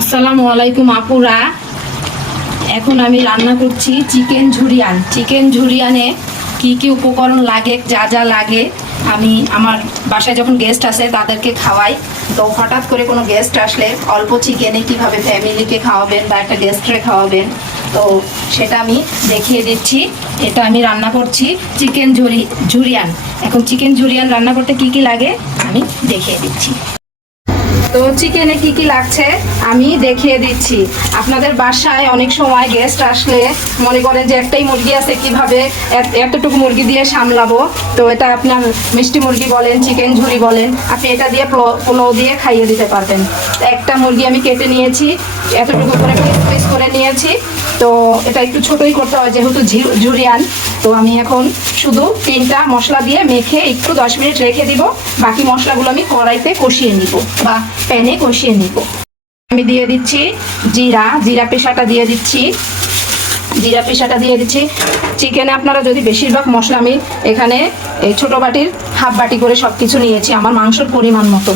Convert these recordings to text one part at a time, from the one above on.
আসসালামু আলাইকুম আপুরা। এখন আমি রান্না করছি চিকেন ঝুরিয়ান। চিকেন ঝুরিয়ানে কি কি উপকরণ লাগে, যা যা লাগে, আমি আমার বাসায় যখন গেস্ট আসে তাদেরকে খাওয়াই। তো হঠাৎ করে কোনো গেস্ট আসলে অল্প চিকেনে কিভাবে ফ্যামিলিকে খাওয়াবেন বা একটা গেস্টরে খাওয়াবেন, তো সেটা আমি দেখিয়ে দিচ্ছি। এটা আমি রান্না করছি চিকেন ঝুরিয়ান। এখন চিকেন ঝুরিয়ান রান্না করতে কি কি লাগে আমি দেখিয়ে দিচ্ছি। তো চিকেনে কি কি লাগছে আমি দেখিয়ে দিচ্ছি। আপনাদের বাসায় অনেক সময় গেস্ট আসলে মনে করেন যে একটাই মুরগি আছে, কিভাবে এতটুকু মুরগি দিয়ে সামলাবো। তো এটা আপনার মিষ্টি মুরগি বলেন, চিকেন ঝুরি বলেন, আপনি এটা দিয়ে পোলাও দিয়ে খাইয়ে দিতে পারবেন। একটা মুরগি আমি কেটে নিয়েছি, এতটুকু করে পিস করে নিয়েছি। তো এটা একটু ছোটই করতে হয় যেহেতু ঝুরিয়ান। তো আমি এখন শুধু 3টা মশলা দিয়ে মেখে একটু 10 মিনিট রেখে দিব। বাকি মশলাগুলো আমি কড়াইতে কষিয়ে নিব বা প্যানে কষিয়ে নিব। আমি দিয়ে দিচ্ছি জিরা পেশাটা দিয়ে দিচ্ছি। চিকেনে আপনারা যদি বেশিরভাগ মশলা আমি এখানে এই ছোট বাটির হাফ বাটি করে সবকিছু নিয়েছি আমার মাংসের পরিমাণ মতো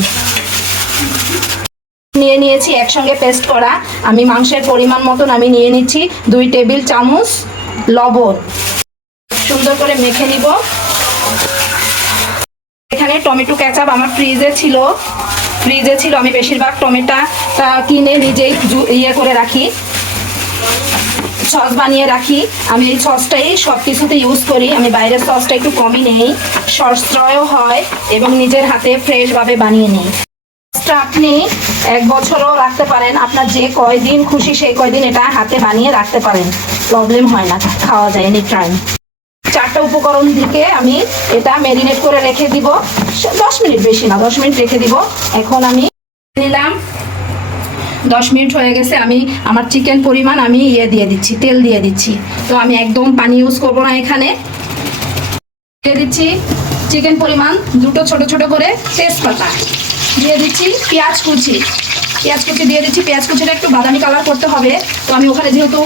নিয়ে নিয়েছি। একসঙ্গে পেস্ট করা আমি মাংসের পরিমাণ মতন আমি নিয়ে নিচ্ছি 2 টেবিল চামচ লবণ। সুন্দর করে মেখে নিব। এখানে টমেটো কেচাপ আমার ফ্রিজে ছিল। আমি বেশিরভাগ টমেটোটা কিনে নিজেই করে রাখি, সস বানিয়ে রাখি। আমি এই সসটাই সব কিছুতে ইউজ করি। আমি বাইরের সসটা একটু কমই নেই, সাশ্রয়ও হয় এবং নিজের হাতে ফ্রেশভাবে বানিয়ে নিই। আপনি 1 বছরও রাখতে পারেন, আপনার যে কয়দিন খুশি সেই কয়দিন এটা হাতে বানিয়ে রাখতে পারেন, প্রবলেম হয় না, খাওয়া যায় এনি টাইম। 4টা উপকরণ দিকে আমি এটা ম্যারিনেট করে রেখে দিব 10 মিনিট, বেশি না 10 মিনিট রেখে দিব। এখন আমি নিলাম 10 মিনিট হয়ে গেছে। আমি আমার চিকেন পরিমাণ আমি দিয়ে দিচ্ছি, তেল দিয়ে দিচ্ছি। তো আমি একদম পানি ইউজ করব না, এখানে দিয়ে দিচ্ছি চিকেন পরিমাণ 2টো ছোট ছোট করে তেজপাতা দিয়ে দিচ্ছি, পেঁয়াজ কুচি দিয়ে দিচ্ছি। পেঁয়াজ কুচিটা একটু বাদামি কালার করতে হবে। তো আমি ওখানে যেহেতু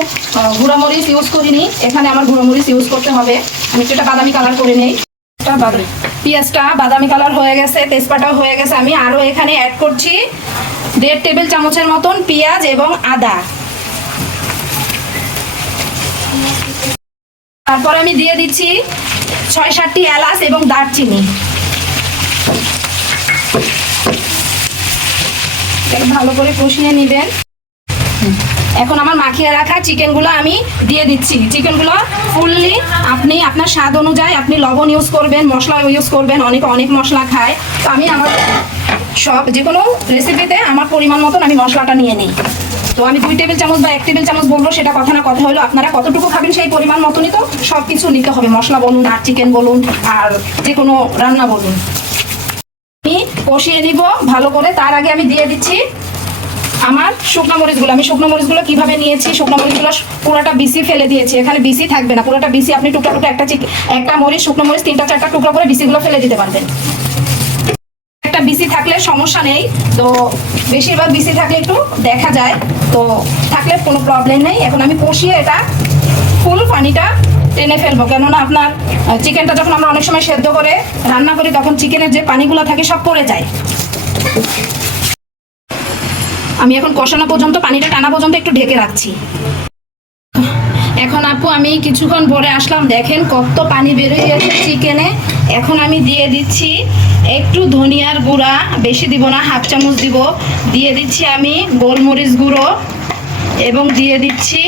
গুঁড়ামরিচ ইউজ করিনি, এখানে আমার গুঁড়ামরিচ ইউজ করতে হবে। আমি এটা বাদামি কালার করে নেই। পেঁয়াজটা বাদামি কালার হয়ে গেছে, তেজপাতাও হয়ে গেছে। আমি আরও এখানে অ্যাড করছি 1.5 টেবিল চামচের মতন পেঁয়াজ এবং আদা। তারপর আমি দিয়ে দিচ্ছি 6-7টি এলাচ এবং দারচিনি। ভালো করে কষিয়ে নেবেন। এখন আমার মাখিয়ে রাখা চিকেনগুলো আমি দিয়ে দিচ্ছি। চিকেনগুলো ফুললি আপনি আপনার স্বাদ অনুযায়ী আপনি লবণ ইউজ করবেন, মশলা ইউজ করবেন। অনেক মশলা খায়, তো আমি আমার সব যে কোনো রেসিপিতে আমার পরিমাণ মতন আমি মশলাটা নিয়ে নিই। তো আমি 2 টেবিল চামচ বা 1 টেবিল চামচ বলবো, সেটা কথা না, কথা হলো আপনারা কতটুকু খাবেন সেই পরিমাণ মতনই তো সব কিছু নিতে হবে। মশলা বলুন আর চিকেন বলুন আর যে কোনো রান্না বলুন। আমি কষিয়ে নিব ভালো করে। তার আগে আমি দিয়ে দিচ্ছি আমার শুকনো মরিচগুলো। আমি শুকনো মরিচগুলো কিভাবে নিয়েছি, শুকনো মরিচগুলো পুরোটা বিসি ফেলে দিয়েছি। এখানে বিসি থাকবে না, পুরোটা বিসি আপনি টুকরা একটা মরিচ, শুকনো মরিচ 3-4টা টুকরা করে বিসিগুলো ফেলে দিতে পারবেন। একটা বিসি থাকলে সমস্যা নেই, তো বেশিরভাগ বিসি থাকলে একটু দেখা যায়, তো থাকলে কোনো প্রবলেম নেই। এখন আমি কষিয়ে এটা ফুল পানিটা টেনে ফেলবো, কেননা আপনার চিকেনটা যখন আমরা অনেক সময় সেদ্ধ করে রান্না করি তখন চিকেনের যে পানিগুলো থাকে সব পড়ে যায়। আমি এখন কষানো পর্যন্ত, পানিটা টানা পর্যন্ত একটু ঢেকে রাখছি। এখন আপু আমি কিছুক্ষণ পরে আসলাম, দেখেন কত পানি বেরিয়ে গেছে চিকেনে। এখন আমি দিয়ে দিচ্ছি একটু ধনিয়ার গুঁড়া, বেশি দিব না, 1/2 চামচ দিব। দিয়ে দিচ্ছি আমি গোলমরিচ গুঁড়ো এবং দিয়ে দিচ্ছি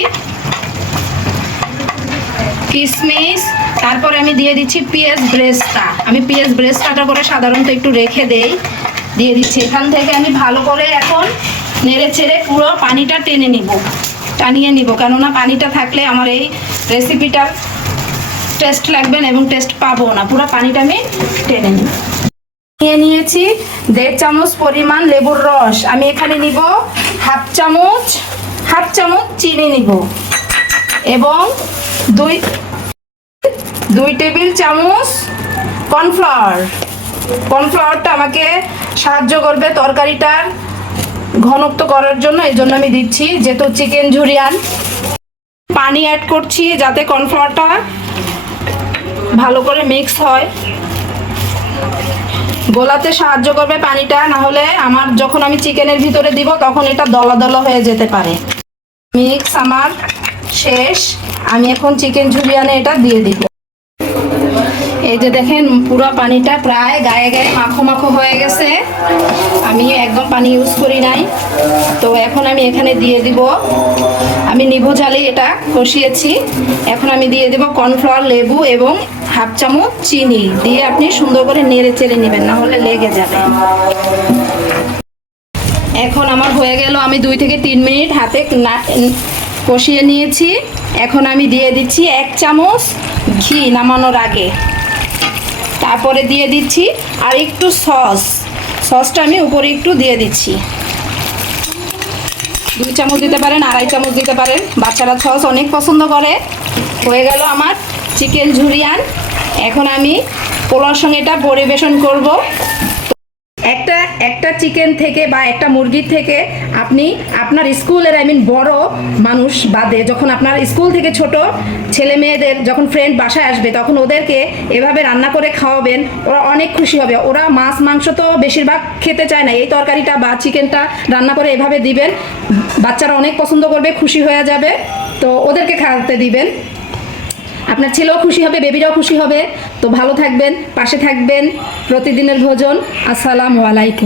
কিশমিশ। তারপরে আমি দিয়ে দিচ্ছি পেঁয়াজ ব্রেস্তা। আমি পেঁয়াজ ব্রেস্তাটা করে সাধারণত একটু রেখে দেই, দিয়ে দিচ্ছি। এখান থেকে আমি ভালো করে এখন নেড়ে ছেড়ে পুরো পানিটা টানিয়ে নিব, কেননা পানিটা থাকলে আমার এই রেসিপিটার টেস্ট লাগবে না এবং টেস্ট পাবো না। পুরো পানিটা আমি টেনে নিয়েছি 1.5 চামচ পরিমাণ লেবুর রস। আমি এখানে নিব হাফ চামচ চিনি নিব এবং 2 টেবিল চামচ কর্নফ্লাওয়ারটা আমাকে সাহায্য করবে তরকারিটার ঘনত্ব করার জন্য, এই জন্য আমি দিচ্ছি। যেহেতু চিকেন ঝুরিয়ান, পানি অ্যাড করছি যাতে কর্নফ্লাওয়ারটা ভালো করে মিক্স হয়। গোলাতে সাহায্য করবে পানিটা, না হলে আমার যখন আমি চিকেনের ভিতরে দিব তখন এটা দলা দলা হয়ে যেতে পারে। মিক্স আমার শেষ, আমি এখন চিকেন ঝুরিয়ানে এটা দিয়ে দিব। এই যে দেখেন পুরো পানিটা প্রায় গায়ে গায়ে মাখো মাখো হয়ে গেছে, আমি একদম পানি ইউজ করি নাই। তো এখন আমি এখানে দিয়ে দিব, আমি নিভু জালে এটা কষিয়েছি, এখন আমি দিয়ে দিব কর্নফ্লাওয়ার, লেবু এবং হাফ চামচ চিনি দিয়ে আপনি সুন্দর করে নেড়ে চেড়ে নেবেন, না হলে লেগে যাবে। এখন আমার হয়ে গেল, আমি 2 থেকে 3 মিনিট হাতে কষিয়ে নিয়েছি। এখন আমি দিয়ে দিচ্ছি 1 চামচ ঘি নামানোর আগে, তারপরে দিয়ে দিচ্ছি আর একটু সসটা আমি উপরে একটু দিয়ে দিচ্ছি। 2 চামচ দিতে পারেন, 2.5 চামচ দিতে পারেন, বাচ্চারা সস অনেক পছন্দ করে। হয়ে গেল আমার চিকেন ঝুরিয়ান। এখন আমি পোলাওর সঙ্গে এটা পরিবেশন করব। একটা চিকেন থেকে বা একটা মুরগির থেকে আপনি আপনার স্কুলের বড় মানুষ বাদে, যখন আপনার স্কুল থেকে ছোট ছেলে মেয়েদের যখন ফ্রেন্ড বাসায় আসবে তখন ওদেরকে এভাবে রান্না করে খাওয়াবেন, ওরা অনেক খুশি হবে। ওরা মাছ মাংস তো বেশিরভাগ খেতে চায় না, এই তরকারিটা বা চিকেনটা রান্না করে এভাবে দিবেন, বাচ্চারা অনেক পছন্দ করবে, খুশি হয়ে যাবে। তো ওদেরকে খাওয়াতে দিবেন, আপনার ছেলেও খুশি হবে, বেবিরাও খুশি হবে। তো ভালো থাকবেন, পাশে থাকবেন। প্রতিদিনের ভোজন। আসসালামু আলাইকুম।